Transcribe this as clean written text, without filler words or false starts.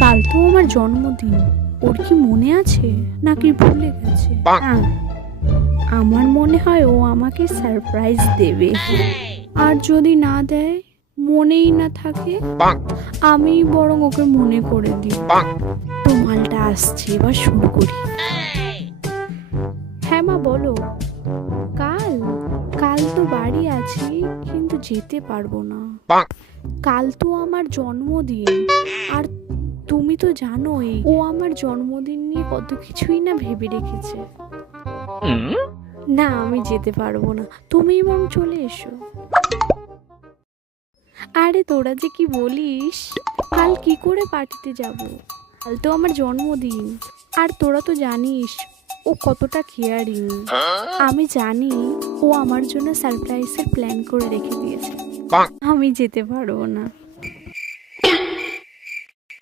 কাল তো আমার জন্মদিন, ওর কি মনে আছে নাকি ভুলে গেছে? হ্যাঁ, আমার মনে হয় ও আমাকে সারপ্রাইজ দেবে। আর যদি না দেয়, মনেই না থাকে, আমি বরং ওকে মনে করে দিই। তো মালটা আসছে, এবার শুরু করি। হ্যাঁ মা, বলো। কাল কাল তো বাড়ি আছি, কিন্তু যেতে পারবো না। কাল তো আমার জন্মদিন, আর তুমি তো জানোই ও আমার জন্মদিন নিয়ে কত কিছুই না ভেবে রেখেছে। না, আমি যেতে পারবো না, তুমি বরং চলে এসো। আরে তোরা যে কি বলিস, কাল কি করে পার্টিতে যাব? কাল তো আমার জন্মদিন, আর তোরা তো জানিস ও কতটা কেয়ারিং। আমি জানি ও আমার জন্য সারপ্রাইজের প্ল্যান করে রেখে দিয়েছে। আমি যেতে পারবো না।